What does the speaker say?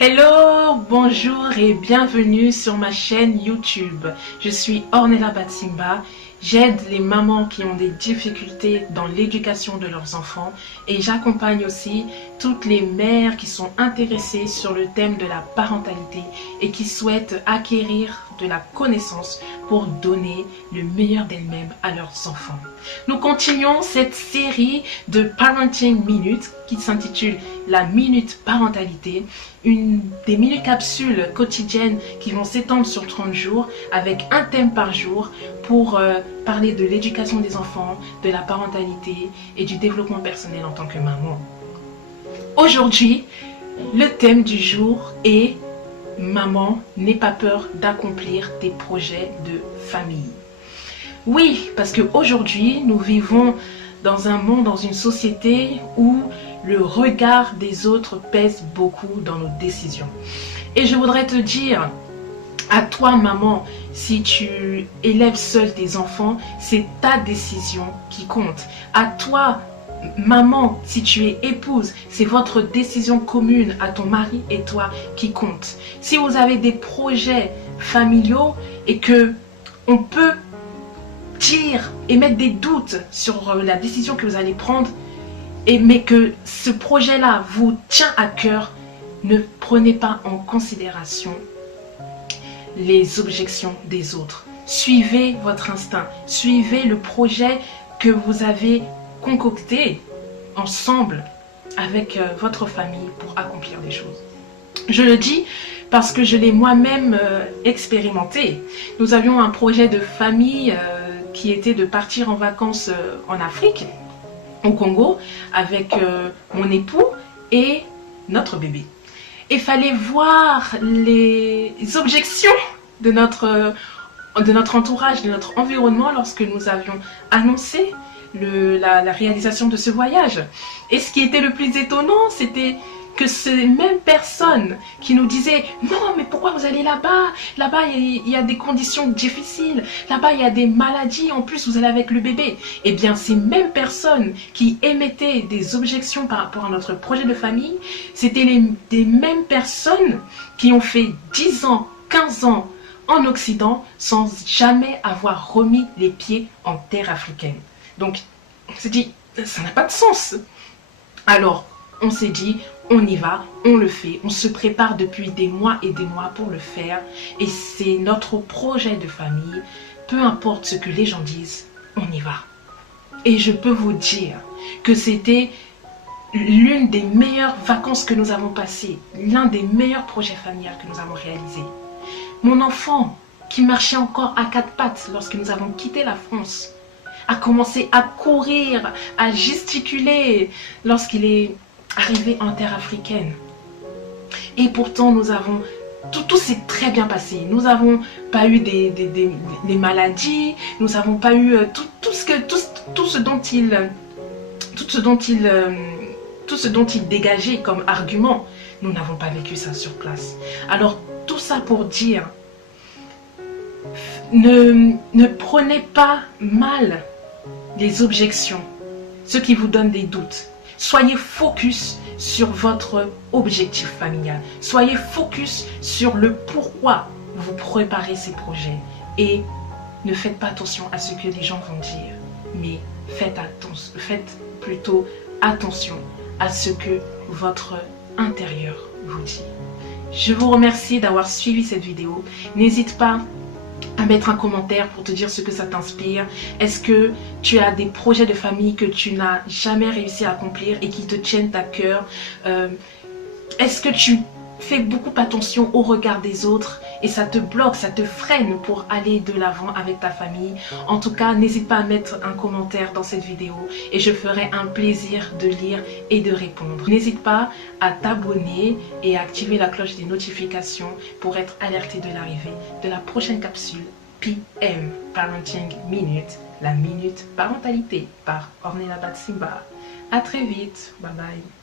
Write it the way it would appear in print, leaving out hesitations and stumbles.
Hello, bonjour et bienvenue sur ma chaîne YouTube. Je suis Ornella Batsimba. J'aide les mamans qui ont des difficultés dans l'éducation de leurs enfants et j'accompagne aussi toutes les mères qui sont intéressées sur le thème de la parentalité et qui souhaitent acquérir de la connaissance pour donner le meilleur d'elles-mêmes à leurs enfants. Nous continuons cette série de Parenting Minutes qui s'intitule la Minute Parentalité, une des mini-capsules quotidiennes qui vont s'étendre sur 30 jours avec un thème par jour pour parler de l'éducation des enfants, de la parentalité et du développement personnel en tant que maman. Aujourd'hui, le thème du jour est « Maman, n'aie pas peur d'accomplir tes projets de famille ». Oui, parce qu'aujourd'hui, nous vivons dans un monde, dans une société où le regard des autres pèse beaucoup dans nos décisions. Et je voudrais te dire, à toi maman, si tu élèves seul tes enfants, c'est ta décision qui compte. À toi maman, si tu es épouse, c'est votre décision commune à ton mari et toi qui compte. Si vous avez des projets familiaux et que on peut dire et mettre des doutes sur la décision que vous allez prendre, mais que ce projet-là vous tient à cœur, ne prenez pas en considération les objections des autres. Suivez votre instinct, suivez le projet que vous avez concocté ensemble avec votre famille pour accomplir des choses. Je le dis parce que je l'ai moi-même expérimenté. Nous avions un projet de famille qui était de partir en vacances en Afrique, au Congo, avec mon époux et notre bébé. Il fallait voir les objections de notre entourage, de notre environnement lorsque nous avions annoncé la réalisation de ce voyage. Et ce qui était le plus étonnant, c'était que ces mêmes personnes qui nous disaient « Non, mais pourquoi vous allez là-bas? Là-bas, il y a des conditions difficiles. Là-bas, il y a des maladies. En plus, vous allez avec le bébé. » Eh bien, ces mêmes personnes qui émettaient des objections par rapport à notre projet de famille, c'était des mêmes personnes qui ont fait 10 ans, 15 ans en Occident sans jamais avoir remis les pieds en terre africaine. Donc, on s'est dit, ça n'a pas de sens. Alors, on s'est dit, on y va, on le fait, on se prépare depuis des mois et des mois pour le faire. Et c'est notre projet de famille, peu importe ce que les gens disent, on y va. Et je peux vous dire que c'était l'une des meilleures vacances que nous avons passées, l'un des meilleurs projets familiales que nous avons réalisés. Mon enfant, qui marchait encore à 4 pattes lorsque nous avons quitté la France, a commencé à courir, à gesticuler lorsqu'il est arrivé en terre africaine. Et pourtant, nous avons tout s'est très bien passé. Nous n'avons pas eu des maladies, nous n'avons pas eu tout ce dont il dégageait comme argument. Nous n'avons pas vécu ça sur place. Alors, tout ça pour dire, ne prenez pas mal les objections, ceux qui vous donnent des doutes. Soyez focus sur votre objectif familial. Soyez focus sur le pourquoi vous préparez ces projets. Et ne faites pas attention à ce que les gens vont dire, mais faites plutôt attention à ce que votre intérieur vous dit. Je vous remercie d'avoir suivi cette vidéo. N'hésite pas à mettre un commentaire pour te dire ce que ça t'inspire. Est-ce que tu as des projets de famille que tu n'as jamais réussi à accomplir et qui te tiennent à cœur? Est-ce que tu fais beaucoup attention au regard des autres et ça te bloque, ça te freine pour aller de l'avant avec ta famille? En tout cas, n'hésite pas à mettre un commentaire dans cette vidéo et je ferai un plaisir de lire et de répondre. N'hésite pas à t'abonner et à activer la cloche des notifications pour être alerté de l'arrivée de la prochaine capsule PM Parenting Minute, la Minute Parentalité par Ornella Batsimba. À très vite, bye bye.